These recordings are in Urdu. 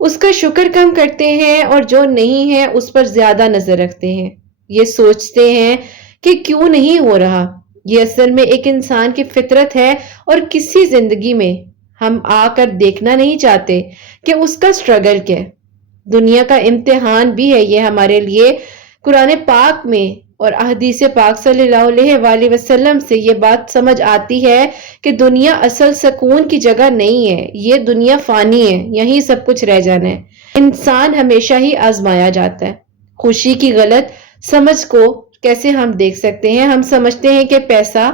اس کا شکر کم کرتے ہیں اور جو نہیں ہے اس پر زیادہ نظر رکھتے ہیں۔ یہ سوچتے ہیں کہ کیوں نہیں ہو رہا۔ یہ اصل میں ایک انسان کی فطرت ہے، اور کسی زندگی میں ہم آ کر دیکھنا نہیں چاہتے کہ اس کا سٹرگل کیا ہے۔ دنیا کا امتحان بھی ہے یہ ہمارے لیے۔ قرآن پاک میں اور احادیث پاک صلی اللہ علیہ وآلہ وسلم سے یہ بات سمجھ آتی ہے کہ دنیا اصل سکون کی جگہ نہیں ہے، یہ دنیا فانی ہے، یہیں سب کچھ رہ جانا ہے۔ انسان ہمیشہ ہی آزمایا جاتا ہے۔ خوشی کی غلط سمجھ کو کیسے ہم دیکھ سکتے ہیں؟ ہم سمجھتے ہیں کہ پیسہ،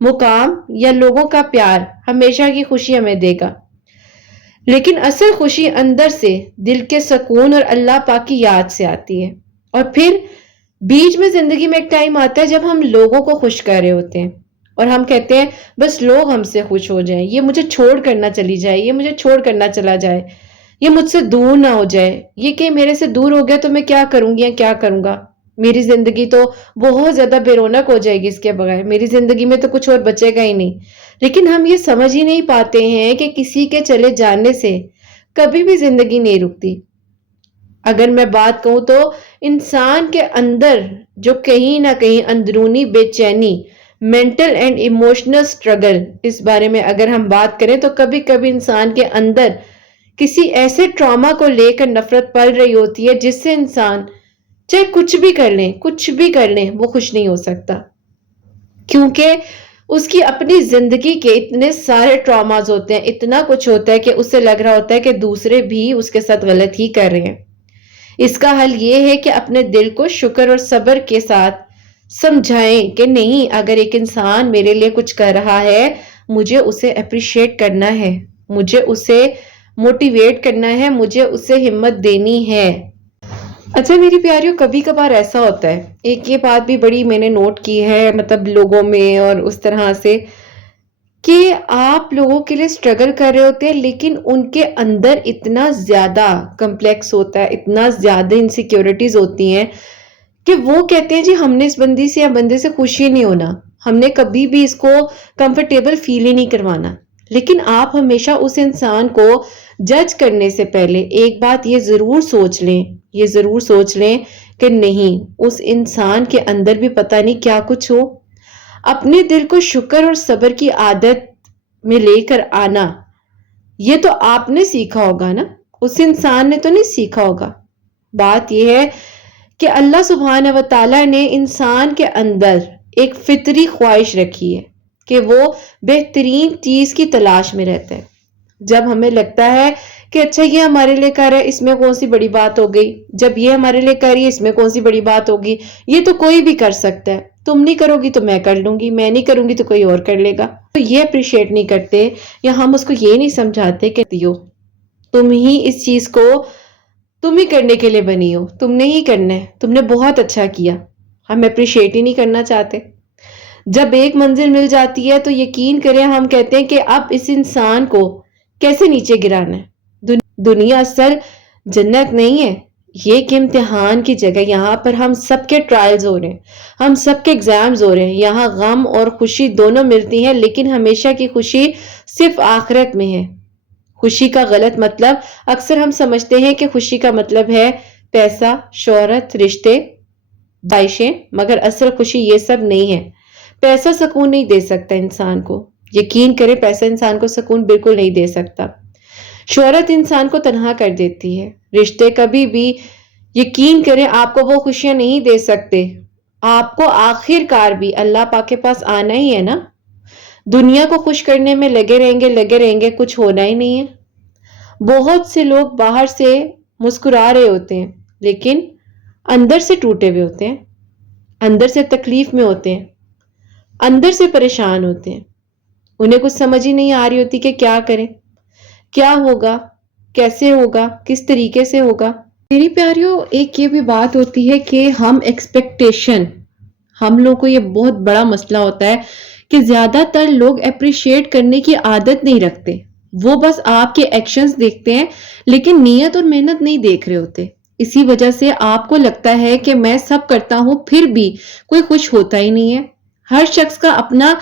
مقام یا لوگوں کا پیار ہمیشہ کی خوشی ہمیں دے گا، لیکن اصل خوشی اندر سے، دل کے سکون اور اللہ پاک کی یاد سے آتی ہے۔ اور پھر بیچ میں زندگی میں ایک ٹائم آتا ہے جب ہم لوگوں کو خوش کر رہے ہوتے ہیں اور ہم کہتے ہیں بس لوگ ہم سے خوش ہو جائیں، یہ مجھے چھوڑ کر نہ چلی جائے، یہ مجھے چھوڑ کر نہ چلا جائے، یہ مجھ سے دور نہ ہو جائے، یہ کہ میرے سے دور ہو گیا تو میں کیا کروں گی یا کیا کروں گا، میری زندگی تو بہت زیادہ بے رونق ہو جائے گی اس کے بغیر، میری زندگی میں تو کچھ اور بچے گا ہی نہیں۔ لیکن ہم یہ سمجھ ہی نہیں پاتے ہیں کہ کسی کے چلے جانے سے کبھی بھی زندگی نہیں رکتی۔ اگر میں بات کہوں تو انسان کے اندر جو کہیں نہ کہیں اندرونی بے چینی، مینٹل اینڈ ایموشنل سٹرگل، اس بارے میں اگر ہم بات کریں تو کبھی کبھی انسان کے اندر کسی ایسے ٹراما کو لے کر نفرت پل رہی ہوتی ہے جس سے انسان چاہے کچھ بھی کر لیں وہ خوش نہیں ہو سکتا، کیونکہ اس کی اپنی زندگی کے اتنے سارے ٹراماز ہوتے ہیں، اتنا کچھ ہوتا ہے کہ اسے لگ رہا ہوتا ہے کہ دوسرے بھی اس کے ساتھ غلط ہی کر رہے ہیں۔ اس کا حل یہ ہے کہ اپنے دل کو شکر اور صبر کے ساتھ سمجھائیں کہ نہیں، اگر ایک انسان میرے لیے کچھ کر رہا ہے، مجھے اسے اپریشیٹ کرنا ہے، مجھے اسے موٹیویٹ کرنا ہے، مجھے اسے ہمت دینی ہے۔ اچھا میری پیاریوں، کبھی کبھار ایسا ہوتا ہے، ایک یہ بات بھی بڑی میں نے نوٹ کی ہے مطلب لوگوں میں اور اس طرح سے، کہ آپ لوگوں کے لیے سٹرگل کر رہے ہوتے ہیں لیکن ان کے اندر اتنا زیادہ کمپلیکس ہوتا ہے، اتنا زیادہ انسیکیورٹیز ہوتی ہیں کہ وہ کہتے ہیں جی ہم نے اس بندی سے یا بندے سے خوش ہی نہیں ہونا، ہم نے کبھی بھی اس کو کمفرٹیبل فیل ہی نہیں کروانا۔ لیکن آپ ہمیشہ اس انسان کو جج کرنے سے پہلے ایک بات یہ ضرور سوچ لیں کہ نہیں، اس انسان کے اندر بھی پتہ نہیں کیا کچھ ہو۔ اپنے دل کو شکر اور صبر کی عادت میں لے کر آنا، یہ تو آپ نے سیکھا ہوگا نا، اس انسان نے تو نہیں سیکھا ہوگا۔ بات یہ ہے کہ اللہ سبحانہ و تعالیٰ نے انسان کے اندر ایک فطری خواہش رکھی ہے کہ وہ بہترین چیز کی تلاش میں رہتا ہے۔ جب ہمیں لگتا ہے کہ اچھا یہ ہمارے لیے کر رہا ہے، اس میں کون سی بڑی بات ہو گئی، جب یہ ہمارے لیے کر رہی ہے اس میں کون سی بڑی بات ہوگی، یہ تو کوئی بھی کر سکتا ہے، تم نہیں کرو گی تو میں کر لوں گی، میں نہیں کروں گی تو کوئی اور کر لے گا، تو یہ اپریشیٹ نہیں کرتے، یا ہم اس کو یہ نہیں سمجھاتے کہ تم ہی اس چیز کو تم ہی کرنے کے لیے بنی ہو، تم نے ہی کرنا ہے، تم نے بہت اچھا کیا۔ ہم اپریشیٹ ہی نہیں کرنا چاہتے۔ جب ایک منزل مل جاتی ہے تو یقین کریں ہم کہتے ہیں کہ اب اس انسان کو کیسے نیچے گرانا ہے۔ دنیا اصل جنت نہیں ہے، یہ ایک امتحان کی جگہ، یہاں پر ہم سب کے ٹرائلز ہو رہے ہیں، ہم سب کے ایگزامز ہو رہے ہیں، یہاں غم اور خوشی دونوں ملتی ہیں، لیکن ہمیشہ کی خوشی صرف آخرت میں ہے۔ خوشی کا غلط مطلب اکثر ہم سمجھتے ہیں کہ خوشی کا مطلب ہے پیسہ، شہرت، رشتے، عائشیں، مگر اصل خوشی یہ سب نہیں ہے۔ پیسہ سکون نہیں دے سکتا انسان کو، یقین کریں پیسہ انسان کو سکون بالکل نہیں دے سکتا۔ شہرت انسان کو تنہا کر دیتی ہے، رشتے کبھی بھی یقین کریں آپ کو وہ خوشیاں نہیں دے سکتے۔ آپ کو آخر کار بھی اللہ پاک کے پاس آنا ہی ہے نا، دنیا کو خوش کرنے میں لگے رہیں گے، کچھ ہونا ہی نہیں ہے۔ بہت سے لوگ باہر سے مسکرا رہے ہوتے ہیں لیکن اندر سے ٹوٹے ہوئے ہوتے ہیں، اندر سے تکلیف میں ہوتے ہیں، اندر سے پریشان ہوتے ہیں، انہیں کچھ سمجھ ہی نہیں آ رہی ہوتی کہ کیا کریں، کیا ہوگا، کیسے ہوگا، کس طریقے سے ہوگا۔ میری پیاریوں، ایک یہ بھی بات ہوتی ہے کہ ہم لوگ کو یہ بہت بڑا مسئلہ ہوتا ہے کہ زیادہ تر لوگ اپریشیٹ کرنے کی عادت نہیں رکھتے، وہ بس آپ کے ایکشنز دیکھتے ہیں لیکن نیت اور محنت نہیں دیکھ رہے ہوتے۔ اسی وجہ سے آپ کو لگتا ہے کہ میں سب کرتا ہوں پھر بھی کوئی خوش ہوتا ہی نہیں ہے۔ ہر شخص کا اپنا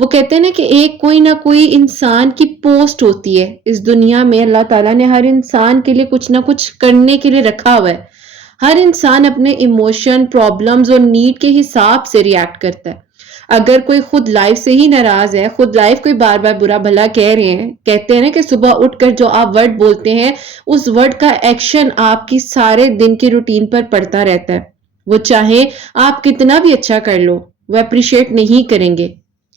وہ کہتے ہیں نا کہ ایک کوئی نہ کوئی انسان کی پوسٹ ہوتی ہے اس دنیا میں. اللہ تعالیٰ نے ہر انسان کے لیے کچھ نہ کچھ کرنے کے لیے رکھا ہوا ہے. ہر انسان اپنے ایموشن، پرابلمز اور نیڈ کے حساب سے ریئیکٹ کرتا ہے. اگر کوئی خود لائف سے ہی ناراض ہے، خود لائف کوئی بار بار برا بھلا کہہ رہے ہیں، کہتے ہیں نا کہ صبح اٹھ کر جو آپ ورڈ بولتے ہیں اس ورڈ کا ایکشن آپ کی سارے دن کی روٹین پر پڑتا رہتا ہے. وہ چاہے آپ کتنا بھی اچھا کر لو، وہ اپریشیٹ نہیں کریں گے.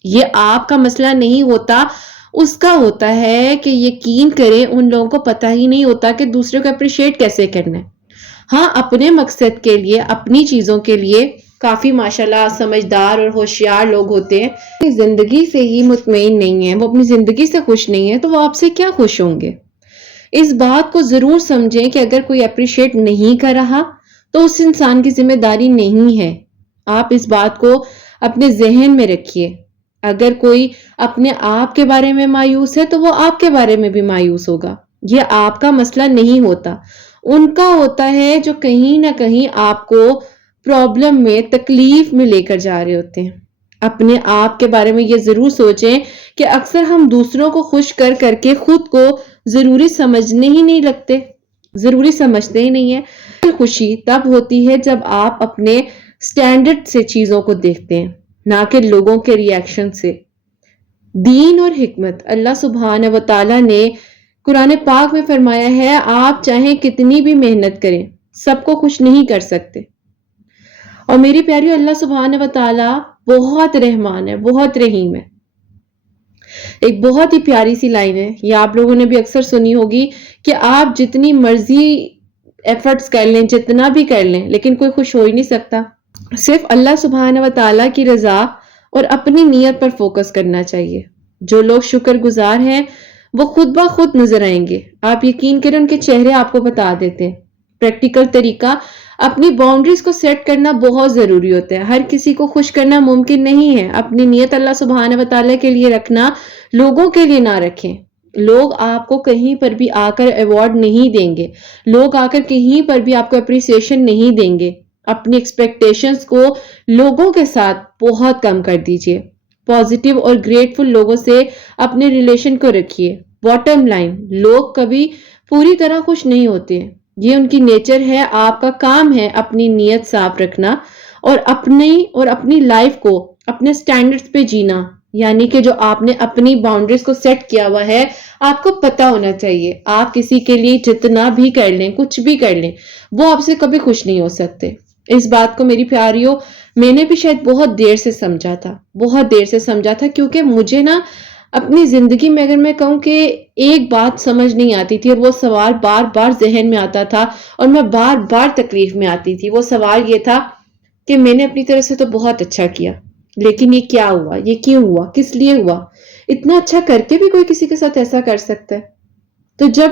یہ آپ کا مسئلہ نہیں ہوتا، اس کا ہوتا ہے کہ یقین کریں ان لوگوں کو پتہ ہی نہیں ہوتا کہ دوسرے کو اپریشیٹ کیسے کرنا ہے. ہاں، اپنے مقصد کے لیے، اپنی چیزوں کے لیے کافی ماشاءاللہ سمجھدار اور ہوشیار لوگ ہوتے ہیں. اپنی زندگی سے ہی مطمئن نہیں ہیں، وہ اپنی زندگی سے خوش نہیں ہیں، تو وہ آپ سے کیا خوش ہوں گے؟ اس بات کو ضرور سمجھیں کہ اگر کوئی اپریشیٹ نہیں کر رہا تو اس انسان کی ذمہ داری نہیں ہے. آپ اس بات کو اپنے ذہن میں رکھیے. اگر کوئی اپنے آپ کے بارے میں مایوس ہے تو وہ آپ کے بارے میں بھی مایوس ہوگا. یہ آپ کا مسئلہ نہیں ہوتا، ان کا ہوتا ہے جو کہیں نہ کہیں آپ کو پرابلم میں، تکلیف میں لے کر جا رہے ہوتے ہیں. اپنے آپ کے بارے میں یہ ضرور سوچیں کہ اکثر ہم دوسروں کو خوش کر کر کے خود کو ضروری سمجھنے ہی نہیں لگتے، ضروری سمجھتے ہی نہیں ہیں. خوشی تب ہوتی ہے جب آپ اپنے سٹینڈرڈ سے چیزوں کو دیکھتے ہیں، نہ کہ لوگوں کے ریاکشن سے. دین اور حکمت اللہ سبحانہ و تعالیٰ نے قرآن پاک میں فرمایا ہے، آپ چاہیں کتنی بھی محنت کریں سب کو خوش نہیں کر سکتے. اور میری پیاریو، اللہ سبحانہ و تعالیٰ بہت رحمان ہے، بہت رحیم ہے. ایک بہت ہی پیاری سی لائن ہے، یہ آپ لوگوں نے بھی اکثر سنی ہوگی کہ آپ جتنی مرضی ایفرٹس کر لیں، جتنا بھی کر لیں، لیکن کوئی خوش ہو ہی نہیں سکتا. صرف اللہ سبحانہ و تعالیٰ کی رضا اور اپنی نیت پر فوکس کرنا چاہیے. جو لوگ شکر گزار ہیں وہ خود بخود نظر آئیں گے. آپ یقین کریں، ان کے چہرے آپ کو بتا دیتے ہیں. پریکٹیکل طریقہ، اپنی باؤنڈریز کو سیٹ کرنا بہت ضروری ہوتا ہے. ہر کسی کو خوش کرنا ممکن نہیں ہے. اپنی نیت اللہ سبحانہ و تعالیٰ کے لیے رکھنا، لوگوں کے لیے نہ رکھیں. لوگ آپ کو کہیں پر بھی آ کر ایوارڈ نہیں دیں گے، لوگ آ کر کہیں پر بھی آپ کو اپریسیشن نہیں دیں گے. اپنی ایکسپیکٹیشنز کو لوگوں کے ساتھ بہت کم کر دیجئے. پازیٹیو اور گریٹفل لوگوں سے اپنے ریلیشن کو رکھیے. باٹم لائن، لوگ کبھی پوری طرح خوش نہیں ہوتے ہیں، یہ ان کی نیچر ہے. آپ کا کام ہے اپنی نیت صاف رکھنا اور اپنی لائف کو اپنے سٹینڈرڈز پہ جینا. یعنی کہ جو آپ نے اپنی باؤنڈریز کو سیٹ کیا ہوا ہے، آپ کو پتا ہونا چاہیے آپ کسی کے لیے جتنا بھی کر لیں، کچھ بھی کر لیں، وہ آپ سے کبھی خوش نہیں ہو سکتے. اس بات کو میری پیاریوں میں نے بھی شاید بہت دیر سے سمجھا تھا، کیونکہ مجھے نا اپنی زندگی میں، اگر میں کہوں کہ ایک بات سمجھ نہیں آتی تھی اور وہ سوال بار بار ذہن میں آتا تھا اور میں بار بار تکلیف میں آتی تھی. وہ سوال یہ تھا کہ میں نے اپنی طرف سے تو بہت اچھا کیا، لیکن یہ کیا ہوا، یہ کیوں ہوا، کس لیے ہوا؟ اتنا اچھا کر کے بھی کوئی کسی کے ساتھ ایسا کر سکتا ہے؟ تو جب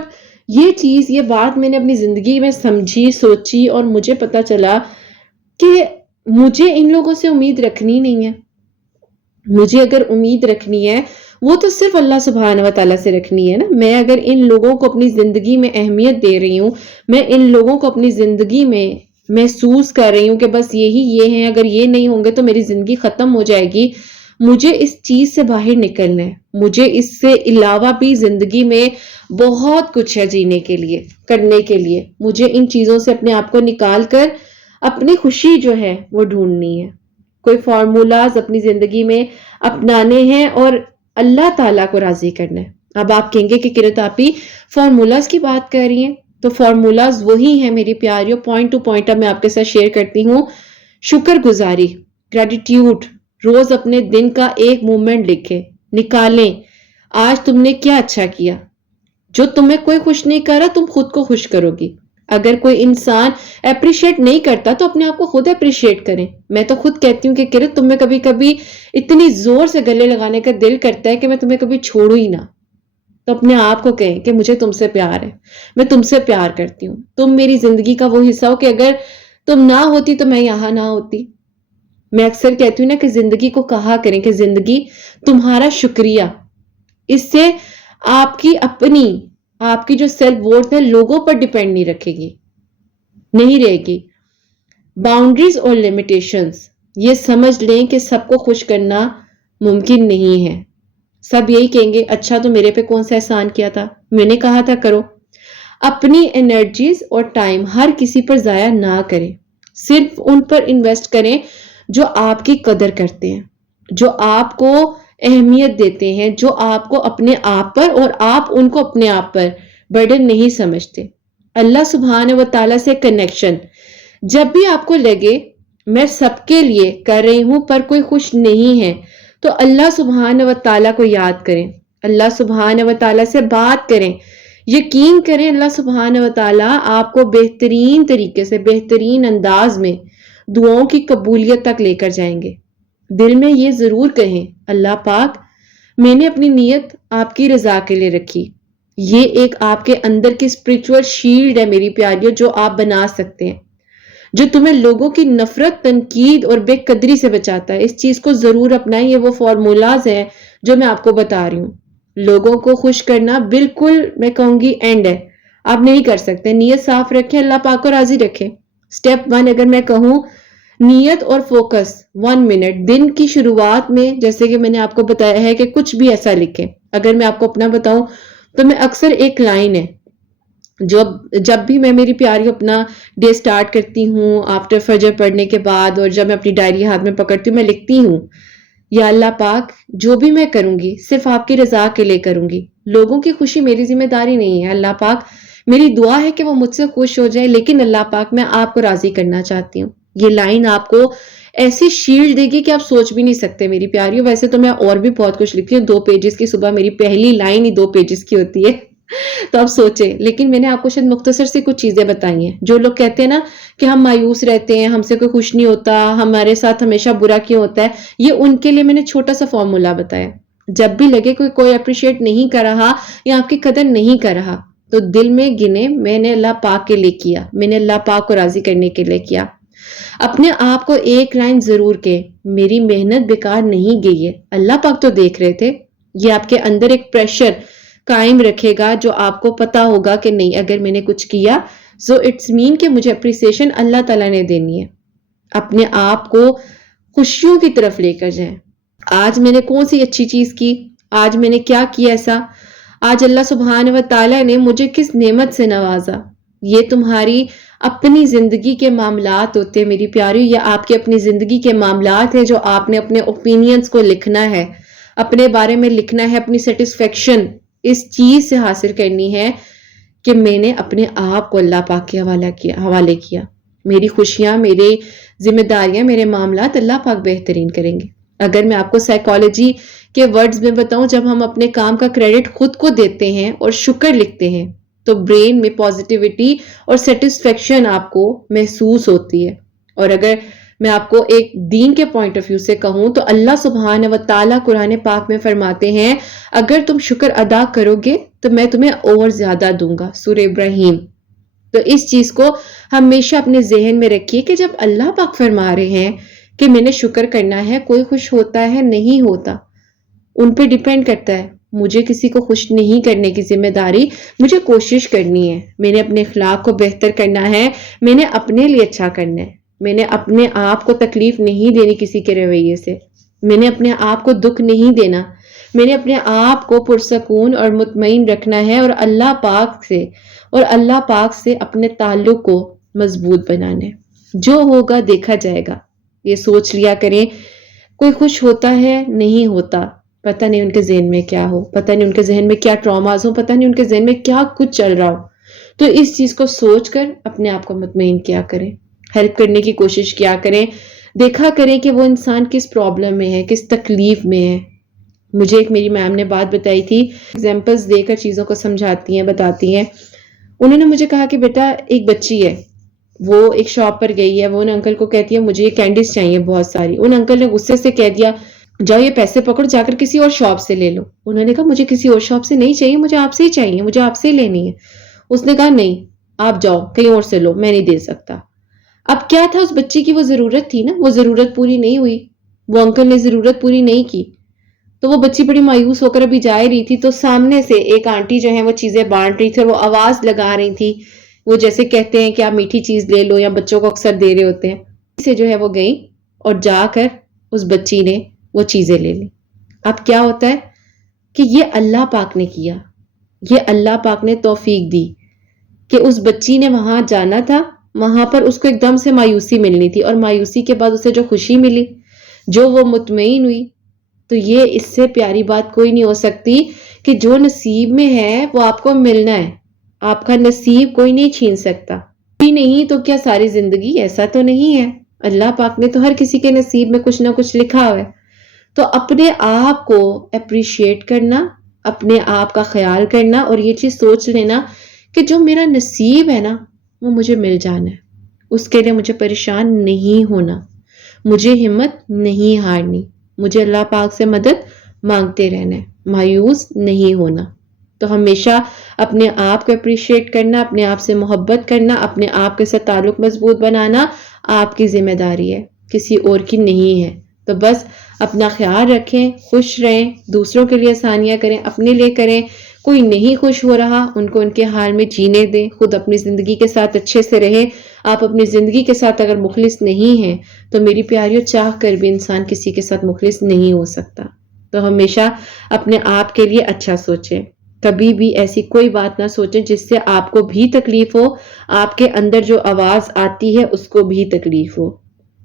یہ بات میں نے اپنی زندگی میں سمجھی، سوچی، اور مجھے پتا چلا کہ مجھے ان لوگوں سے امید رکھنی نہیں ہے. مجھے اگر امید رکھنی ہے وہ تو صرف اللہ سبحانہ و تعالیٰ سے رکھنی ہے نا. میں اگر ان لوگوں کو اپنی زندگی میں اہمیت دے رہی ہوں، میں ان لوگوں کو اپنی زندگی میں محسوس کر رہی ہوں کہ بس یہ ہیں، اگر یہ نہیں ہوں گے تو میری زندگی ختم ہو جائے گی. مجھے اس چیز سے باہر نکلنا ہے. مجھے اس سے علاوہ بھی زندگی میں بہت کچھ ہے جینے کے لیے، کرنے کے لیے. مجھے ان چیزوں سے اپنے آپ کو نکال کر اپنی خوشی جو ہے وہ ڈھونڈنی ہے. کوئی فارمولاز اپنی زندگی میں اپنانے ہیں اور اللہ تعالیٰ کو راضی کرنا ہے. اب آپ کہیں گے کہ کرت آپی فارمولاز کی بات کر رہی ہیں، تو فارمولاز وہی ہیں میری پیاریوں. پوائنٹ ٹو پوائنٹ اب میں آپ کے ساتھ شیئر کرتی ہوں. شکر گزاری، گریٹیٹیوڈ. روز اپنے دن کا ایک مومنٹ نکالیں. آج تم نے کیا اچھا کیا؟ جو تمہیں کوئی خوش نہیں کر رہا، تم خود کو خوش کرو گی. اگر کوئی انسان اپریشیٹ نہیں کرتا تو اپنے آپ کو خود اپریشیٹ کریں. میں تو خود کہتی ہوں کہ کرت تمہیں کبھی کبھی اتنی زور سے گلے لگانے کا دل کرتا ہے کہ میں تمہیں کبھی چھوڑوں ہی نہ. تو اپنے آپ کو کہیں کہ مجھے تم سے پیار ہے، میں تم سے پیار کرتی ہوں، تم میری زندگی کا وہ حصہ ہو کہ اگر تم نہ ہوتی تو میں یہاں نہ ہوتی. میں اکثر کہتی ہوں نا کہ زندگی کو کہا کریں کہ زندگی تمہارا شکریہ. اس سے آپ کی جو سیلف ورتھ ہے لوگوں پر ڈیپینڈ نہیں رہے گی. باؤنڈریز اور لیمیٹیشنز، یہ سمجھ لیں کہ سب کو خوش کرنا ممکن نہیں ہے. سب یہی کہیں گے اچھا تو میرے پہ کون سا احسان کیا تھا، میں نے کہا تھا کرو. اپنی انرجیز اور ٹائم ہر کسی پر ضائع نہ کریں، صرف ان پر انویسٹ کریں جو آپ کی قدر کرتے ہیں، جو آپ کو اہمیت دیتے ہیں، جو آپ کو اپنے آپ پر اور آپ ان کو اپنے آپ پر برڈن نہیں سمجھتے. اللہ سبحانہ و تعالیٰ سے کنیکشن. جب بھی آپ کو لگے میں سب کے لیے کر رہی ہوں پر کوئی خوش نہیں ہے تو اللہ سبحانہ و تعالیٰ کو یاد کریں، اللہ سبحانہ و تعالیٰ سے بات کریں. یقین کریں اللہ سبحانہ و تعالیٰ آپ کو بہترین طریقے سے، بہترین انداز میں دعاؤں کی قبولیت تک لے کر جائیں گے. دل میں یہ ضرور کہیں اللہ پاک میں نے اپنی نیت آپ کی رضا کے لیے رکھی. یہ ایک آپ کے اندر کی اسپرچول شیلڈ ہے میری پیاریوں جو آپ بنا سکتے ہیں، جو تمہیں لوگوں کی نفرت، تنقید اور بے قدری سے بچاتا ہے. اس چیز کو ضرور اپنائیں. یہ وہ فارمولاز ہیں جو میں آپ کو بتا رہی ہوں. لوگوں کو خوش کرنا بالکل میں کہوں گی اینڈ ہے، آپ نہیں کر سکتے. نیت صاف رکھیں، اللہ پاک کو راضی رکھیں. سٹیپ 1 اگر میں کہوں نیت اور فوکس 1 منٹ دن کی شروعات میں، جیسے کہ میں نے آپ کو بتایا ہے کہ کچھ بھی ایسا لکھیں. اگر میں آپ کو اپنا بتاؤں تو میں اکثر ایک لائن ہے جب بھی میں میری پیاری اپنا ڈے سٹارٹ کرتی ہوں آفٹر فجر پڑھنے کے بعد، اور جب میں اپنی ڈائری ہاتھ میں پکڑتی ہوں میں لکھتی ہوں یا اللہ پاک جو بھی میں کروں گی صرف آپ کی رضا کے لیے کروں گی. لوگوں کی خوشی میری ذمہ داری نہیں ہے. اللہ پاک میری دعا ہے کہ وہ مجھ سے خوش ہو جائے، لیکن اللہ پاک میں آپ کو راضی کرنا چاہتی ہوں. یہ لائن آپ کو ایسی شیلڈ دے گی کہ آپ سوچ بھی نہیں سکتے میری پیاریوں. ویسے تو میں اور بھی بہت کچھ لکھتی ہوں، 2 پیجز کی. صبح میری پہلی لائن ہی 2 پیجز کی ہوتی ہے تو آپ سوچیں. لیکن میں نے آپ کو شاید مختصر سے کچھ چیزیں بتائی ہیں. جو لوگ کہتے ہیں نا کہ ہم مایوس رہتے ہیں، ہم سے کوئی خوش نہیں ہوتا، ہمارے ساتھ ہمیشہ برا کیوں ہوتا ہے، یہ ان کے لیے میں نے چھوٹا سا فارمولا بتایا. جب بھی لگے کوئی اپریشیٹ نہیں کر رہا یا آپ کی قدر نہیں کر رہا تو دل میں گنے میں نے اللہ پاک کے لیے کیا، میں نے اللہ پاک کو راضی کرنے کے لیے کیا. اپنے آپ کو ایک لائن ضرور کہ میری محنت بیکار نہیں گئی ہے، اللہ پاک تو دیکھ رہے تھے. یہ آپ کے اندر ایک پریشر قائم رکھے گا جو آپ کو پتا ہوگا کہ نہیں اگر میں نے کچھ کیا سو اٹس مین کہ مجھے اپریسیشن اللہ تعالیٰ نے دینی ہے. اپنے آپ کو خوشیوں کی طرف لے کر جائیں. آج میں نے کون سی اچھی چیز کی، آج میں نے کیا کیا ایسا، آج اللہ سبحانہ و تعالیٰ نے مجھے کس نعمت سے نوازا. یہ تمہاری اپنی زندگی کے معاملات ہوتے ہیں میری پیاری. یہ آپ کے اپنی زندگی کے معاملات ہیں جو آپ نے اپنے اوپینینز کو لکھنا ہے، اپنے بارے میں لکھنا ہے. اپنی سیٹسفیکشن اس چیز سے حاصل کرنی ہے کہ میں نے اپنے آپ کو اللہ پاک کے حوالے کیا. میری خوشیاں، میری ذمہ داریاں، میرے معاملات اللہ پاک بہترین کریں گے. اگر میں آپ کو سائیکالوجی کے ورڈز میں بتاؤں، جب ہم اپنے کام کا کریڈٹ خود کو دیتے ہیں اور شکر لکھتے ہیں تو برین میں پازیٹیوٹی اور سیٹسفیکشن آپ کو محسوس ہوتی ہے. اور اگر میں آپ کو ایک دین کے پوائنٹ آف ویو سے کہوں تو اللہ سبحانہ و تعالیٰ قرآن پاک میں فرماتے ہیں اگر تم شکر ادا کرو گے تو میں تمہیں اور زیادہ دوں گا، سورہ ابراہیم. تو اس چیز کو ہمیشہ اپنے ذہن میں رکھیے کہ جب اللہ پاک فرما رہے ہیں کہ میں نے شکر کرنا ہے، کوئی خوش ہوتا ہے نہیں ہوتا ان پہ ڈیپینڈ کرتا ہے. مجھے کسی کو خوش نہیں کرنے کی ذمہ داری، مجھے کوشش کرنی ہے. میں نے اپنے اخلاق کو بہتر کرنا ہے، میں نے اپنے لیے اچھا کرنا ہے. میں نے اپنے آپ کو تکلیف نہیں دینی کسی کے رویے سے. میں نے اپنے آپ کو دکھ نہیں دینا. میں نے اپنے آپ کو پرسکون اور مطمئن رکھنا ہے اور اللہ پاک سے اپنے تعلق کو مضبوط بنانا ہے. جو ہوگا دیکھا جائے گا. یہ سوچ لیا کریں کوئی خوش ہوتا ہے نہیں ہوتا، پتہ نہیں ان کے ذہن میں کیا ہو، پتہ نہیں ان کے ذہن میں کیا ٹراماز ہو، پتہ نہیں ان کے ذہن میں کیا کچھ چل رہا ہو. تو اس چیز کو سوچ کر اپنے آپ کو مطمئن کیا کریں، ہیلپ کرنے کی کوشش کیا کریں. دیکھا کریں کہ وہ انسان کس پرابلم میں ہے، کس تکلیف میں ہے. مجھے ایک میری میم نے بات بتائی تھی، ایگزامپلز دے کر چیزوں کو سمجھاتی ہیں، بتاتی ہیں. انہوں نے مجھے کہا کہ بیٹا ایک بچی ہے، وہ ایک شاپ پر گئی ہے، وہ ان انکل کو کہتی ہے مجھے یہ کینڈیز چاہیے بہت ساری. ان انکل نے غصے سے کہہ دیا جاؤ یہ پیسے پکڑ جا کر کسی اور شاپ سے لے لو. انہوں نے کہا مجھے کسی اور شاپ سے نہیں چاہیے، مجھے آپ سے ہی چاہیے، مجھے آپ سے ہی لینی ہے. اس نے کہا نہیں آپ جاؤ کہیں اور سے لو، میں نہیں دے سکتا. اب کیا تھا اس بچی کی وہ ضرورت تھی نا، وہ ضرورت پوری نہیں ہوئی، وہ انکل نے ضرورت پوری نہیں کی. تو وہ بچی بڑی مایوس ہو کر ابھی جا رہی تھی تو سامنے سے ایک آنٹی جو ہے وہ چیزیں بانٹ رہی تھی اور وہ آواز لگا رہی تھی. وہ جیسے کہتے ہیں کہ آپ میٹھی چیز لے لو یا بچوں کو اکثر دے رہے ہوتے ہیں. سے جو ہے وہ گئی اور جا کر اس بچی نے وہ چیزیں لے لی. اب کیا ہوتا ہے کہ یہ اللہ پاک نے کیا، یہ اللہ پاک نے توفیق دی کہ اس بچی نے وہاں جانا تھا، وہاں پر اس کو ایک دم سے مایوسی ملنی تھی، اور مایوسی کے بعد اسے جو خوشی ملی، جو وہ مطمئن ہوئی، تو یہ اس سے پیاری بات کوئی نہیں ہو سکتی کہ جو نصیب میں ہے وہ آپ کو ملنا ہے، آپ کا نصیب کوئی نہیں چھین سکتا۔ کوئی نہیں تو کیا ساری زندگی؟ ایسا تو نہیں ہے، اللہ پاک نے تو ہر کسی کے نصیب میں کچھ نہ کچھ لکھا ہوا ہے۔ تو اپنے آپ کو اپریشیٹ کرنا، اپنے آپ کا خیال کرنا، اور یہ چیز سوچ لینا کہ جو میرا نصیب ہے نا وہ مجھے مل جانا ہے، اس کے لیے مجھے پریشان نہیں ہونا، مجھے ہمت نہیں ہارنی، مجھے اللہ پاک سے مدد مانگتے رہنا ہے، مایوس نہیں ہونا۔ تو ہمیشہ اپنے آپ کو اپریشیٹ کرنا، اپنے آپ سے محبت کرنا، اپنے آپ کے ساتھ تعلق مضبوط بنانا آپ کی ذمہ داری ہے، کسی اور کی نہیں ہے۔ تو بس اپنا خیال رکھیں، خوش رہیں، دوسروں کے لیے آسانیاں کریں، اپنے لیے کریں۔ کوئی نہیں خوش ہو رہا ان کو ان کے حال میں جینے دیں، خود اپنی زندگی کے ساتھ اچھے سے رہیں۔ آپ اپنی زندگی کے ساتھ اگر مخلص نہیں ہیں تو میری پیاریوں، چاہ کر بھی انسان کسی کے ساتھ مخلص نہیں ہو سکتا۔ تو ہمیشہ اپنے آپ کے لیے اچھا سوچیں، کبھی بھی ایسی کوئی بات نہ سوچیں جس سے آپ کو بھی تکلیف ہو، آپ کے اندر جو آواز آتی ہے اس کو بھی تکلیف ہو۔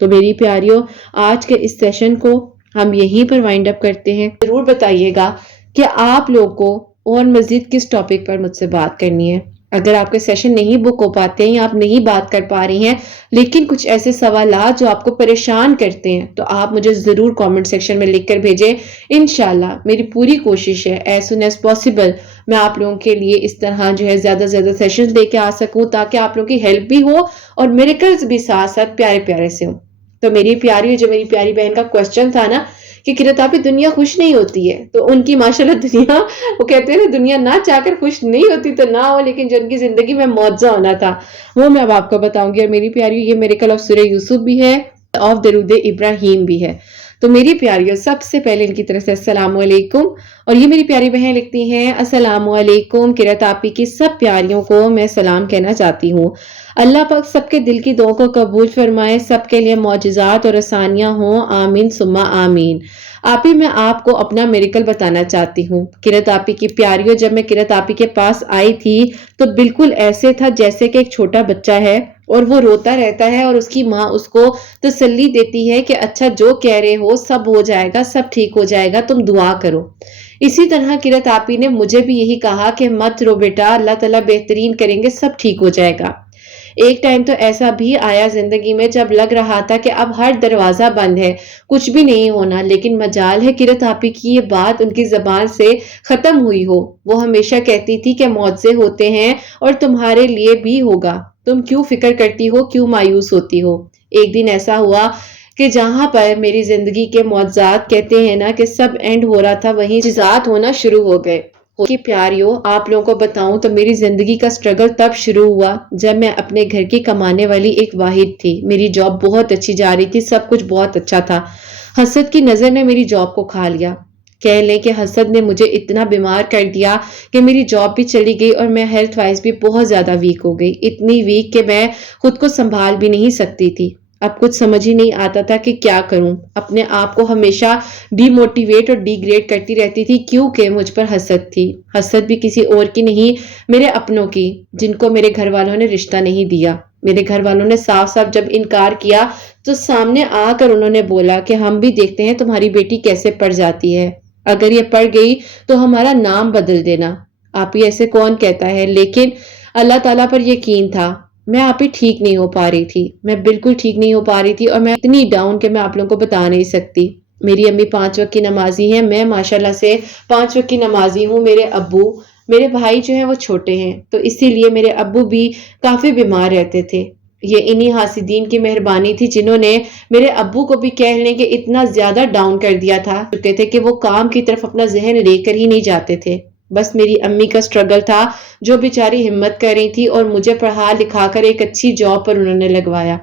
تو میری پیاریوں، آج کے اس سیشن کو ہم یہیں پر وائنڈ اپ کرتے ہیں۔ ضرور بتائیے گا کہ آپ لوگ کو اور مزید کس ٹاپک پر مجھ سے بات کرنی ہے۔ اگر آپ کے سیشن نہیں بک ہو پاتے ہیں یا آپ نہیں بات کر پا رہی ہیں، لیکن کچھ ایسے سوالات جو آپ کو پریشان کرتے ہیں، تو آپ مجھے ضرور کامنٹ سیکشن میں لکھ کر بھیجیں۔ انشاءاللہ میری پوری کوشش ہے ایز سون ایز پاسبل میں آپ لوگوں کے لیے اس طرح جو ہے زیادہ سے زیادہ سیشنز لے کے آ سکوں، تاکہ آپ لوگوں کی ہیلپ بھی ہو اور میریکلز بھی ساتھ ساتھ پیارے پیارے سے ہوں۔ تو میری پیاری، جو میری پیاری بہن کا کوسچن تھا نا کہ قرۃ آپی دنیا خوش نہیں ہوتی ہے، تو ان کی ماشاءاللہ دنیا، وہ کہتے ہیں نا دنیا نہ چاہ کر خوش نہیں ہوتی تو نہ ہو، لیکن جو ان کی زندگی میں معجزہ ہونا تھا وہ میں اب آپ کو بتاؤں گی۔ اور میری پیاری، یہ میریکل آف سورہ یوسف بھی ہے، آف درود ابراہیم بھی ہے۔ تو میری پیاریوں، سب سے پہلے ان کی طرف سے السلام علیکم۔ اور یہ میری پیاری بہن لکھتی ہیں السلام علیکم، قرۃ آپی کی سب پیاریوں کو میں سلام کہنا چاہتی ہوں۔ اللہ پاک سب کے دل کی دعاؤں کو قبول فرمائے، سب کے لیے معجزات اور آسانیاں ہوں، آمین ثم آمین۔ آپی، میں آپ کو اپنا میریکل بتانا چاہتی ہوں۔ قرۃ آپی کی پیاریوں، جب میں قرۃ آپی کے پاس آئی تھی تو بالکل ایسے تھا جیسے کہ ایک چھوٹا بچہ ہے اور وہ روتا رہتا ہے، اور اس کی ماں اس کو تسلی دیتی ہے کہ اچھا جو کہہ رہے ہو سب ہو جائے گا، سب ٹھیک ہو جائے گا، تم دعا کرو۔ اسی طرح قرۃ آپی نے مجھے بھی یہی کہا کہ مت رو بیٹا، اللہ تعالیٰ بہترین کریں گے، سب ٹھیک ہو جائے گا۔ ایک ٹائم تو ایسا بھی آیا زندگی میں جب لگ رہا تھا کہ اب ہر دروازہ بند ہے، کچھ بھی نہیں ہونا، لیکن مجال ہے قرۃ آپی کی یہ بات ان کی زبان سے ختم ہوئی ہو۔ وہ ہمیشہ کہتی تھی کہ معجزے ہوتے ہیں اور تمہارے لیے بھی ہوگا، تم کیوں فکر کرتی ہو، کیوں مایوس ہوتی ہو۔ ایک دن ایسا ہوا کہ جہاں پر میری زندگی کے معجزات، کہتے ہیں نا کہ سب اینڈ ہو رہا تھا، وہیں معجزات ہونا شروع ہو گئے۔ کی پیاریوں، آپ لوگوں کو بتاؤں تو میری زندگی کا سٹرگل تب شروع ہوا جب میں اپنے گھر کی کمانے والی ایک واحد تھی۔ میری جاب بہت اچھی جا رہی تھی، سب کچھ بہت اچھا تھا۔ حسد کی نظر نے میری جاب کو کھا لیا، کہہ لیں کہ حسد نے مجھے اتنا بیمار کر دیا کہ میری جاب بھی چلی گئی اور میں ہیلتھ وائز بھی بہت زیادہ ویک ہو گئی، اتنی ویک کہ میں خود کو سنبھال بھی نہیں سکتی تھی۔ اب کچھ سمجھ ہی نہیں آتا تھا کہ کیا کروں، اپنے آپ کو ہمیشہ ڈی موٹیویٹ اور ڈی گریڈ کرتی رہتی تھی، کیونکہ مجھ پر حسد تھی۔ حسد بھی کسی اور کی نہیں، میرے اپنوں کی، جن کو میرے گھر والوں نے رشتہ نہیں دیا۔ میرے گھر والوں نے صاف صاف جب انکار کیا تو سامنے آ کر انہوں نے بولا کہ ہم بھی دیکھتے ہیں تمہاری بیٹی کیسے پڑھ جاتی ہے، اگر یہ پڑھ گئی تو ہمارا نام بدل دینا۔ آپ ہی ایسے کون کہتا ہے، لیکن اللہ تعالیٰ پر یقین تھا۔ میں آپ ہی ٹھیک نہیں ہو پا رہی تھی، میں بالکل ٹھیک نہیں ہو پا رہی تھی، اور میں اتنی ڈاؤن کہ میں آپ لوگوں کو بتا نہیں سکتی۔ میری امی 5 وقت کی نمازی ہیں، میں ماشاءاللہ سے 5 وقت کی نمازی ہوں۔ میرے بھائی جو ہیں وہ چھوٹے ہیں، تو اسی لیے میرے ابو بھی کافی بیمار رہتے تھے۔ یہ انہی حاسدین کی مہربانی تھی جنہوں نے میرے ابو کو بھی کہہ لیں کہ اتنا زیادہ ڈاؤن کر دیا تھا چکے تھے کہ وہ کام کی طرف اپنا ذہن لے کر ہی نہیں جاتے تھے۔ بس میری امی کا سٹرگل تھا، جو بیچاری ہمت کر رہی تھی اور مجھے پڑھا لکھا کر ایک اچھی جاب پر انہوں نے لگوایا۔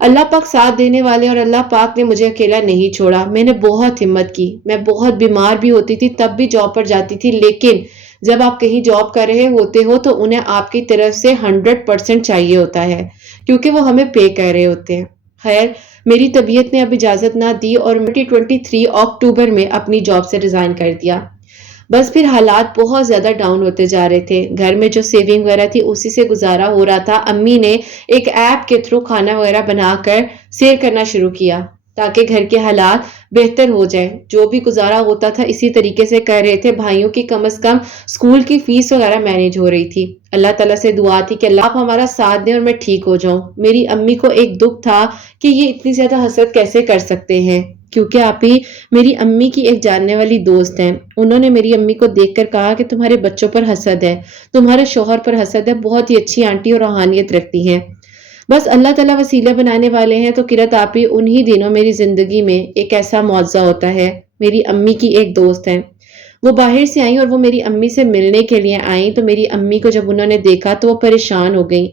اللہ پاک ساتھ دینے والے، اور اللہ پاک نے مجھے اکیلا نہیں چھوڑا۔ میں نے بہت ہمت کی، میں بہت بیمار بھی ہوتی تھی تب بھی جاب پر جاتی تھی، لیکن جب آپ کہیں جاب کر رہے ہوتے ہو تو انہیں آپ کی طرف سے 100% چاہیے ہوتا ہے، کیونکہ وہ ہمیں پے کر رہے ہوتے ہیں۔ خیر، میری طبیعت نے اب اجازت نہ دی اور 2023 اکتوبر میں اپنی جاب سے ریزائن کر دیا۔ بس پھر حالات بہت زیادہ ڈاؤن ہوتے جا رہے تھے، گھر میں جو سیونگ وغیرہ تھی اسی سے گزارا ہو رہا تھا۔ امی نے ایک ایپ کے تھرو کھانا وغیرہ بنا کر سیل کرنا شروع کیا تاکہ گھر کے حالات بہتر ہو جائے۔ جو بھی گزارا ہوتا تھا اسی طریقے سے کر رہے تھے، بھائیوں کی کم از کم اسکول کی فیس وغیرہ مینیج ہو رہی تھی۔ اللہ تعالیٰ سے دعا تھی کہ اللہ آپ ہمارا ساتھ دیں اور میں ٹھیک ہو جاؤں۔ میری امی کو ایک دکھ تھا کہ یہ اتنی زیادہ حسد کیسے کر سکتے ہیں، کیونکہ آپ ہی میری امی کی ایک جاننے والی دوست ہیں۔ انہوں نے میری امی کو دیکھ کر کہا کہ تمہارے بچوں پر حسد ہے، تمہارے شوہر پر حسد ہے، بہت ہی اچھی آنٹی اور روحانیت رکھتی ہیں۔ بس اللہ تعالیٰ وسیلہ بنانے والے ہیں۔ تو قرت آپ ہی انہی دنوں میری زندگی میں ایک ایسا معجزہ ہوتا ہے۔ میری امی کی ایک دوست ہے، وہ باہر سے آئیں اور وہ میری امی سے ملنے کے لیے آئیں، تو میری امی کو جب انہوں نے دیکھا تو وہ پریشان ہو گئیں۔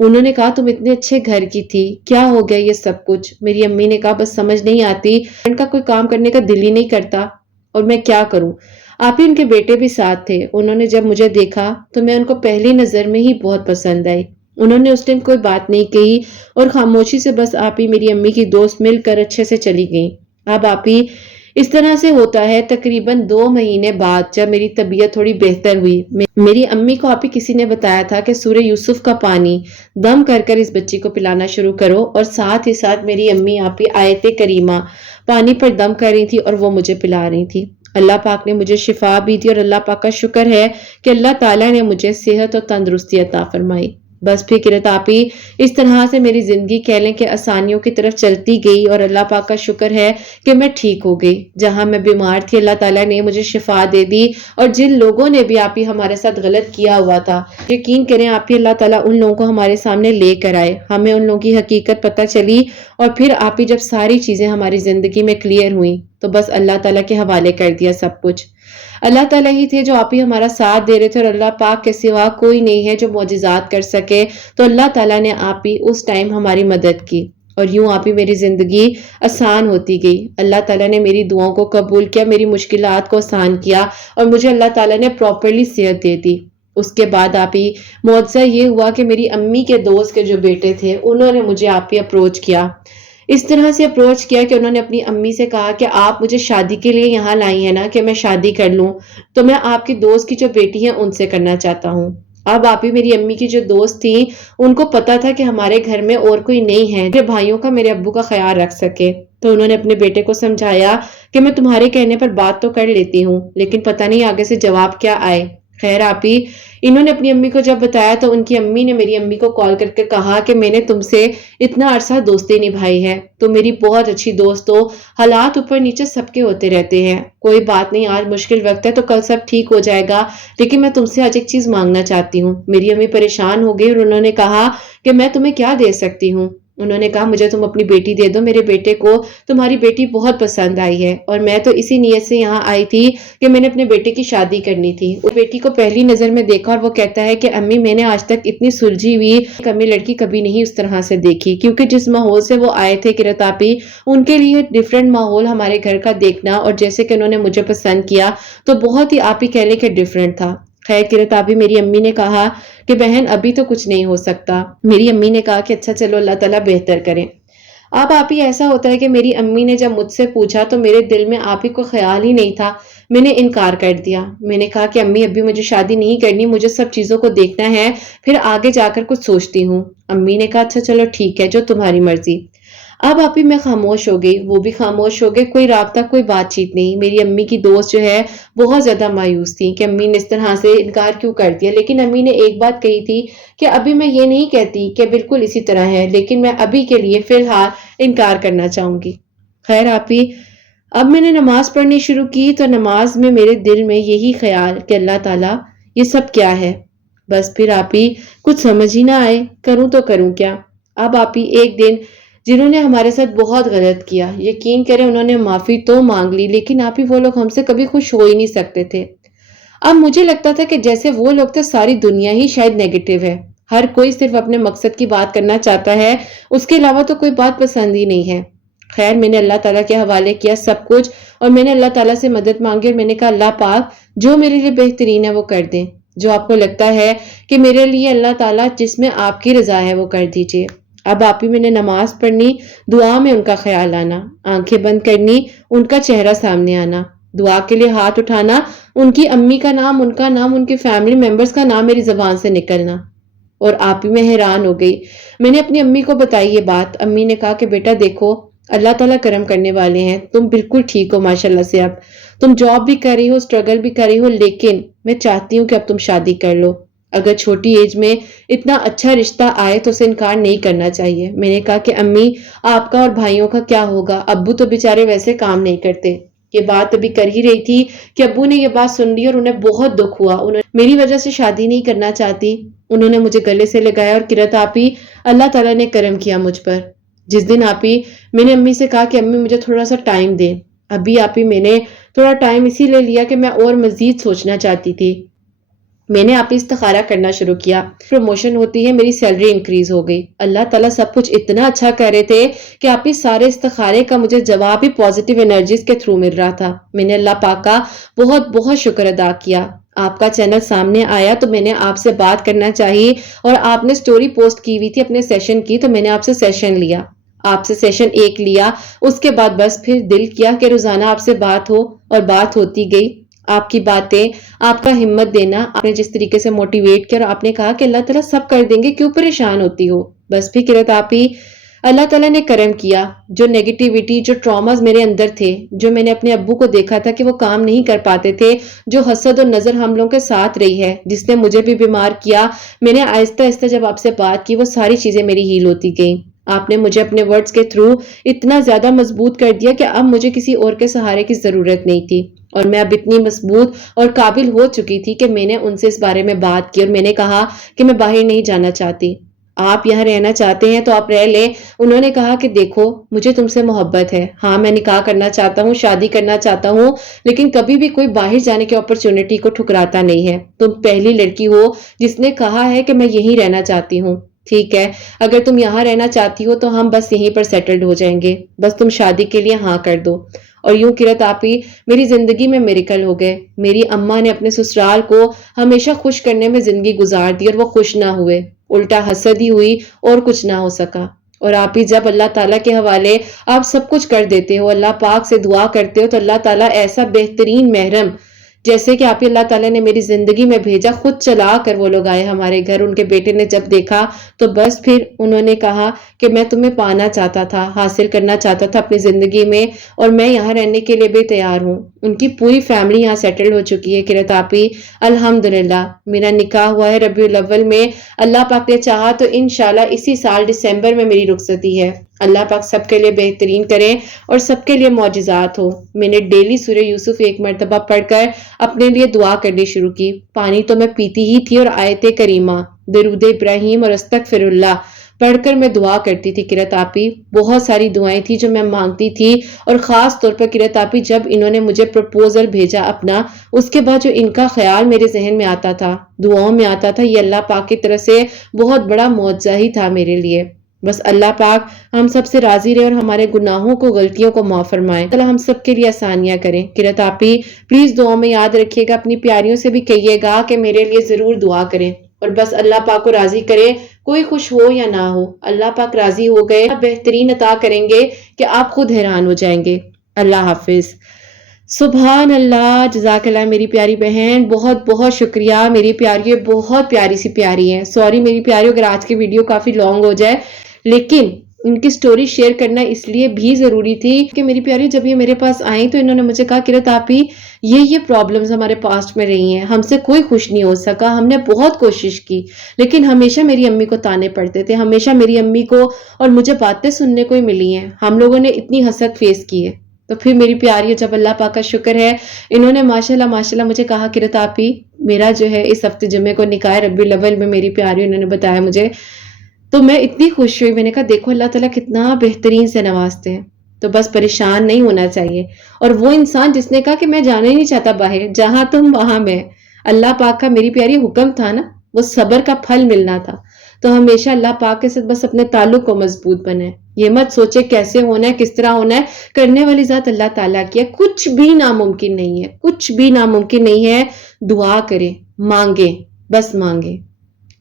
انہوں نے کہا تم اتنے اچھے گھر کی تھی، کیا ہو گیا یہ سب کچھ؟ میری امی نے کہا بس سمجھ نہیں آتی، ان کا کوئی کام کرنے کا دل ہی نہیں کرتا اور میں کیا کروں۔ آپ ہی ان کے بیٹے بھی ساتھ تھے، انہوں نے جب مجھے دیکھا تو میں ان کو پہلی نظر میں ہی بہت پسند آئی۔ انہوں نے اس ٹائم کوئی بات نہیں کہی اور خاموشی سے بس آپ ہی میری امی کی دوست مل کر اچھے سے چلی گئیں۔ اب آپ ہی اس طرح سے ہوتا ہے تقریباً 2 مہینے بعد جب میری طبیعت تھوڑی بہتر ہوئی، میری امی کو آپ ہی کسی نے بتایا تھا کہ سورہ یوسف کا پانی دم کر کر اس بچی کو پلانا شروع کرو، اور ساتھ ہی ساتھ میری امی آپ ہی آیت کریمہ پانی پر دم کر رہی تھی اور وہ مجھے پلا رہی تھی۔ اللہ پاک نے مجھے شفا بھی دی اور اللہ پاک کا شکر ہے کہ اللہ تعالیٰ نے مجھے صحت اور تندرستی عطا فرمائی۔ بس پھر قرت آپ ہی اس طرح سے میری زندگی کہہ لیں کہ آسانیوں کی طرف چلتی گئی، اور اللہ پاک کا شکر ہے کہ میں ٹھیک ہو گئی۔ جہاں میں بیمار تھی اللہ تعالیٰ نے مجھے شفا دے دی، اور جن لوگوں نے بھی آپ ہی ہمارے ساتھ غلط کیا ہوا تھا، یقین کریں آپ ہی اللہ تعالیٰ ان لوگوں کو ہمارے سامنے لے کر آئے، ہمیں ان لوگوں کی حقیقت پتہ چلی، اور پھر آپ ہی جب ساری چیزیں ہماری زندگی میں کلیئر ہوئیں تو بس اللہ تعالیٰ کے حوالے کر دیا سب کچھ۔ اللہ تعالیٰ ہی تھے جو آپ ہی ہمارا ساتھ دے رہے تھے، اور اللہ پاک کے سوا کوئی نہیں ہے جو معجزات کر سکے، تو اللہ تعالیٰ نے آپ ہی اس ٹائم ہماری مدد کی، اور یوں آپ ہی میری زندگی آسان ہوتی گئی۔ اللہ تعالیٰ نے میری دعاؤں کو قبول کیا، میری مشکلات کو آسان کیا، اور مجھے اللہ تعالیٰ نے پراپرلی صحت دے دی۔ اس کے بعد آپ ہی معجزہ یہ ہوا کہ میری امی کے دوست کے جو بیٹے تھے انہوں نے مجھے آپ ہی اپروچ کیا، اس طرح سے اپروچ کیا کہ انہوں نے اپنی امی سے کہا کہ آپ مجھے شادی کے لیے یہاں لائی ہیں نا کہ میں شادی کر لوں، تو میں آپ کی دوست کی جو بیٹی ہیں ان سے کرنا چاہتا ہوں۔ اب آپ ہی میری امی کی جو دوست تھی ان کو پتا تھا کہ ہمارے گھر میں اور کوئی نہیں ہے میرے بھائیوں کا، میرے ابو کا خیال رکھ سکے، تو انہوں نے اپنے بیٹے کو سمجھایا کہ میں تمہارے کہنے پر بات تو کر لیتی ہوں لیکن پتہ نہیں آگے سے جواب کیا آئے۔ خیر آپ ہی انہوں نے اپنی امی کو جب بتایا تو ان کی امی نے میری امی کو کال کر کے کہا کہ میں نے تم سے اتنا عرصہ دوستی نبھائی ہے، تو میری بہت اچھی دوست ہو، حالات اوپر نیچے سب کے ہوتے رہتے ہیں، کوئی بات نہیں، آج مشکل وقت ہے تو کل سب ٹھیک ہو جائے گا، لیکن میں تم سے آج ایک چیز مانگنا چاہتی ہوں۔ میری امی پریشان ہو گئی اور انہوں نے کہا کہ میں تمہیں کیا دے سکتی ہوں؟ انہوں نے کہا مجھے تم اپنی بیٹی دے دو، میرے بیٹے کو تمہاری بیٹی بہت پسند آئی ہے، اور میں تو اسی نیت سے یہاں آئی تھی کہ میں نے اپنے بیٹے کی شادی کرنی تھی۔ اس بیٹی کو پہلی نظر میں دیکھا اور وہ کہتا ہے کہ امی میں نے آج تک اتنی سلجھی ہوئی کمی لڑکی کبھی نہیں اس طرح سے دیکھی، کیونکہ جس ماحول سے وہ آئے تھے قرت آپ ہی ان کے لیے ڈیفرنٹ ماحول ہمارے گھر کا دیکھنا، اور جیسے کہ انہوں نے مجھے پسند کیا تو بہت ہی آپ ہی کہہ لیں کہ ڈیفرنٹ تھا۔ خیر قرت آپ ہی میری امی نے کہا کہ بہن ابھی تو کچھ نہیں ہو سکتا۔ میری امی نے کہا کہ اچھا چلو اللہ تعالیٰ بہتر کریں۔ اب آپ ہی ایسا ہوتا ہے کہ میری امی نے جب مجھ سے پوچھا تو میرے دل میں آپ ہی کو خیال ہی نہیں تھا، میں نے انکار کر دیا۔ میں نے کہا کہ امی ابھی مجھے شادی نہیں کرنی، مجھے سب چیزوں کو دیکھنا ہے، پھر آگے جا کر کچھ سوچتی ہوں۔ امی نے کہا اچھا چلو ٹھیک ہے جو تمہاری مرضی۔ اب آپ ہی میں خاموش ہو گئی، وہ بھی خاموش ہو گئے، کوئی رابطہ کوئی بات چیت نہیں۔ میری امی کی دوست جو ہے بہت زیادہ مایوس تھی کہ امی نے اس طرح سے انکار کیوں کر دیا، لیکن امی نے ایک بات کہی تھی کہ ابھی میں یہ نہیں کہتی کہ بالکل اسی طرح ہے، لیکن میں ابھی کے لیے فی الحال انکار کرنا چاہوں گی۔ خیر آپ ہی اب میں نے نماز پڑھنی شروع کی تو نماز میں میرے دل میں یہی خیال کہ اللہ تعالیٰ یہ سب کیا ہے، بس پھر آپ ہی کچھ سمجھ ہی نہ آئے کروں تو کروں کیا۔ اب آپ ہی ایک دن جنہوں نے ہمارے ساتھ بہت غلط کیا، یقین کریں انہوں نے معافی تو مانگ لی لیکن آپ ہی وہ لوگ ہم سے کبھی خوش ہو ہی نہیں سکتے تھے۔ اب مجھے لگتا تھا کہ جیسے وہ لوگ تھے ساری دنیا ہی شاید نیگیٹو ہے، ہر کوئی صرف اپنے مقصد کی بات کرنا چاہتا ہے، اس کے علاوہ تو کوئی بات پسند ہی نہیں ہے۔ خیر میں نے اللہ تعالیٰ کے حوالے کیا سب کچھ، اور میں نے اللہ تعالیٰ سے مدد مانگی، اور میں نے کہا اللہ پاک جو میرے لیے بہترین ہے وہ کر دیں، جو آپ کو لگتا ہے کہ میرے لیے اللہ تعالیٰ جس میں آپ کی رضا ہے وہ کر دیجئے۔ اب آپ ہی میں نے نماز پڑھنی، دعا میں ان کا خیال آنا، آنکھیں بند کرنی، ان کا چہرہ سامنے آنا، دعا کے لیے ہاتھ اٹھانا، ان کی امی کا نام، ان کا نام، ان کی فیملی ممبرز کا نام میری زبان سے نکلنا۔ اور آپ ہی میں حیران ہو گئی۔ میں نے اپنی امی کو بتائی یہ بات۔ امی نے کہا کہ بیٹا دیکھو، اللہ تعالیٰ کرم کرنے والے ہیں، تم بالکل ٹھیک ہو ماشاءاللہ سے، اب تم جاب بھی کر رہی ہو، اسٹرگل بھی کر رہی ہو، لیکن میں چاہتی ہوں کہ اب تم شادی کر لو۔ اگر چھوٹی ایج میں اتنا اچھا رشتہ آئے تو اسے انکار نہیں کرنا چاہیے۔ میں نے کہا کہ امی، آپ کا اور بھائیوں کا کیا ہوگا؟ ابو تو بیچارے ویسے کام نہیں کرتے۔ یہ بات ابھی کر ہی رہی تھی کہ ابو نے یہ بات سن لی اور انہیں بہت دکھ ہوا۔ انہوں میری وجہ سے شادی نہیں کرنا چاہتی۔ انہوں نے مجھے گلے سے لگایا اور قرت آپی، اللہ تعالیٰ نے کرم کیا مجھ پر۔ جس دن آپی، میں نے امی سے کہا کہ امی مجھے تھوڑا سا ٹائم دیں۔ ابھی آپی میں نے تھوڑا ٹائم اسی لیے لیا کہ میں اور مزید سوچنا چاہتی تھی۔ میں نے آپ استخارہ کرنا شروع کیا، پروموشن ہوتی ہے، میری سیلری انکریز ہو گئی۔ اللہ تعالیٰ سب کچھ اتنا اچھا کر رہے تھے کہ آپ اس سارے استخارے کا مجھے جواب ہی پازیٹیو انرجیز کے تھرو مل رہا تھا۔ میں نے اللہ پاک کا بہت بہت شکر ادا کیا۔ آپ کا چینل سامنے آیا تو میں نے آپ سے بات کرنا چاہی، اور آپ نے سٹوری پوسٹ کی ہوئی تھی اپنے سیشن کی، تو میں نے آپ سے سیشن لیا۔ آپ سے سیشن 1 لیا، اس کے بعد بس پھر دل کیا کہ روزانہ آپ سے بات ہو، اور بات ہوتی گئی۔ آپ کی باتیں، آپ کا ہمت دینا، آپ نے جس طریقے سے موٹیویٹ کیا، اور آپ نے کہا کہ اللہ تعالیٰ سب کر دیں گے، کیوں پریشان ہوتی ہو؟ بس بھی قرت آپ ہی، اللہ تعالیٰ نے کرم کیا۔ جو نیگیٹیوٹی، جو ٹراماز میرے اندر تھے، جو میں نے اپنے ابو کو دیکھا تھا کہ وہ کام نہیں کر پاتے تھے، جو حسد اور نظر ہم لوگوں کے ساتھ رہی ہے، جس نے مجھے بھی بیمار کیا، میں نے آہستہ آہستہ جب آپ سے بات کی، وہ ساری چیزیں میری ہیل ہوتی گئیں۔ آپ نے مجھے اپنے ورڈز کے تھرو اتنا زیادہ مضبوط کر دیا کہ اب مجھے کسی اور کے سہارے کی ضرورت نہیں تھی، اور میں اب اتنی مضبوط اور قابل ہو چکی تھی کہ میں نے ان سے اس بارے میں بات کی، اور میں نے کہا کہ میں باہر نہیں جانا چاہتی، آپ یہاں رہنا چاہتے ہیں تو آپ رہ لیں۔ انہوں نے کہا کہ دیکھو، مجھے تم سے محبت ہے، ہاں میں نکاح کرنا چاہتا ہوں، شادی کرنا چاہتا ہوں، لیکن کبھی بھی کوئی باہر جانے کی اپرچونٹی کو ٹھکراتا نہیں ہے۔ تم پہلی لڑکی ہو جس نے کہا ہے کہ میں یہیں رہنا چاہتی ہوں۔ ٹھیک ہے، اگر تم یہاں رہنا چاہتی ہو تو ہم بس یہیں پر سیٹلڈ ہو جائیں گے، بس تم شادی کے لیے ہاں کر دو۔ اور یوں قرت آپی، میری زندگی میں میریکل ہو گئے۔ میری اماں نے اپنے سسرال کو ہمیشہ خوش کرنے میں زندگی گزار دی، اور وہ خوش نہ ہوئے، الٹا حسد ہی ہوئی، اور کچھ نہ ہو سکا۔ اور آپ ہی جب اللہ تعالیٰ کے حوالے آپ سب کچھ کر دیتے ہو، اللہ پاک سے دعا کرتے ہو، تو اللہ تعالیٰ ایسا بہترین محرم، جیسے کہ آپ ہی اللہ تعالیٰ نے میری زندگی میں بھیجا، خود چلا کر وہ لوگ آئے ہمارے گھر۔ ان کے بیٹے نے جب دیکھا تو بس پھر انہوں نے کہا کہ میں تمہیں پانا چاہتا تھا، حاصل کرنا چاہتا تھا اپنی زندگی میں، اور میں یہاں رہنے کے لیے بھی تیار ہوں۔ ان کی پوری فیملی یہاں سیٹل ہو چکی ہے قرت آپی، الحمدللہ۔ میرا نکاح ہوا ہے ربیع الاول میں، اللہ پاک نے چاہا تو انشاءاللہ اسی سال دسمبر میں میری رخصتی ہے۔ اللہ پاک سب کے لیے بہترین کریں اور سب کے لیے معجزات ہو۔ میں نے ڈیلی سورہ یوسف 1 مرتبہ پڑھ کر اپنے لیے دعا کرنی شروع کی۔ پانی تو میں پیتی ہی تھی، اور آیت کریمہ، درود ابراہیم اور استغفر اللہ پڑھ کر میں دعا کرتی تھی قرت آپی۔ بہت ساری دعائیں تھی جو میں مانگتی تھی، اور خاص طور پر قرت آپی جب انہوں نے مجھے پرپوزل بھیجا اپنا، اس کے بعد جو ان کا خیال میرے ذہن میں آتا تھا، دعاؤں میں آتا تھا، یہ اللہ پاک کی طرف سے بہت بڑا معجزہ ہی تھا میرے لیے۔ بس اللہ پاک ہم سب سے راضی رہے اور ہمارے گناہوں کو، غلطیوں کو معاف فرمائے۔ اللہ ہم سب کے لیے آسانیاں کریں۔ قرت آپی پلیز دعاؤں میں یاد رکھیے گا، اپنی پیاریوں سے بھی کہیے گا کہ میرے لیے ضرور دعا کریں، اور بس اللہ پاک کو راضی کرے، کوئی خوش ہو یا نہ ہو، اللہ پاک راضی ہو گئے، بہترین عطا کریں گے کہ آپ خود حیران ہو جائیں گے۔ اللہ حافظ۔ سبحان اللہ، جزاک اللہ میری پیاری بہن، بہت بہت شکریہ میری پیاری، بہت پیاری سی پیاری ہیں۔ سوری میری پیاری اگر آج کی ویڈیو کافی لانگ ہو جائے، لیکن ان کی سٹوری شیئر کرنا اس لیے بھی ضروری تھی کہ میری پیاری جب یہ میرے پاس آئیں تو انہوں نے مجھے کہا قرت آپی یہ پرابلمز ہمارے پاسٹ میں رہی ہیں، ہم سے کوئی خوش نہیں ہو سکا، ہم نے بہت کوشش کی، لیکن ہمیشہ میری امی کو تانے پڑتے تھے، ہمیشہ میری امی کو اور مجھے باتیں سننے کو ہی ملی ہیں، ہم لوگوں نے اتنی حسد فیس کی ہے۔ تو پھر میری پیاری جب اللہ پاک کا شکر ہے، انہوں نے ماشاءاللہ ماشاءاللہ مجھے کہا قرت آپی میرا جو ہے اس ہفتے جمعے کو نکاح ہے ربیع الاول میں، میری پیاری انہوں نے بتایا مجھے، تو میں اتنی خوش ہوئی، میں نے کہا دیکھو اللہ تعالیٰ کتنا بہترین سے نوازتے ہیں۔ تو بس پریشان نہیں ہونا چاہیے، اور وہ انسان جس نے کہا کہ میں جانا ہی نہیں چاہتا باہر، جہاں تم وہاں میں، اللہ پاک کا میری پیاری حکم تھا نا، وہ صبر کا پھل ملنا تھا۔ تو ہمیشہ اللہ پاک کے ساتھ بس اپنے تعلق کو مضبوط بنائیں، یہ مت سوچے کیسے ہونا ہے، کس طرح ہونا ہے، کرنے والی ذات اللہ تعالیٰ کی ہے، کچھ بھی ناممکن نہیں ہے، کچھ بھی ناممکن نہیں ہے۔ دعا کریں، مانگیں، بس مانگیں۔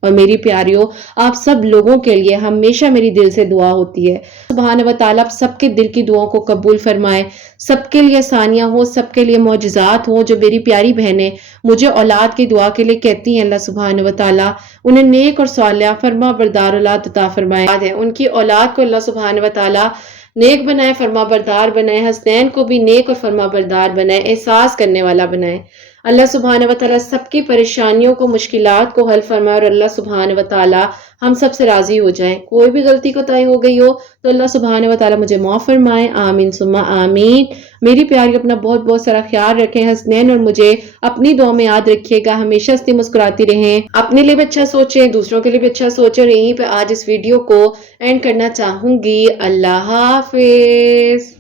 اور میری پیاریوں آپ سب لوگوں کے لیے ہمیشہ میری دل سے دعا ہوتی ہے سبحانہ و تعالیٰ آپ سب کے دل کی دعاؤں کو قبول فرمائے سب کے لیے آسانیاں ہو سب کے لیے معجزات ہوں جو میری پیاری بہنیں مجھے اولاد کی دعا کے لیے کہتی ہیں اللہ سبحانہ و تعالیٰ انہیں نیک اور صالحہ فرما بردار اولاد عطا فرمائے ان کی اولاد کو اللہ سبحانہ و تعالیٰ نیک بنائے فرما بردار بنائے حسنین کو بھی نیک اور فرما بردار بنائے احساس کرنے والا بنائے اللہ سبحانہ و تعالیٰ سب کی پریشانیوں کو مشکلات کو حل فرمائے اور اللہ سبحانہ و تعالیٰ ہم سب سے راضی ہو جائیں کوئی بھی غلطی کوتاہی ہو گئی ہو تو اللہ سبحانہ و تعالیٰ مجھے معاف فرمائے آمین ثم آمین میری پیاری اپنا بہت بہت سارا خیال رکھیں حسنین اور مجھے اپنی دعا میں یاد رکھیے گا ہمیشہ ہنستی مسکراتی رہیں اپنے لیے بھی اچھا سوچیں دوسروں کے لیے بھی اچھا سوچیں اور یہیں پہ آج اس ویڈیو کو اینڈ کرنا چاہوں گی اللہ حافظ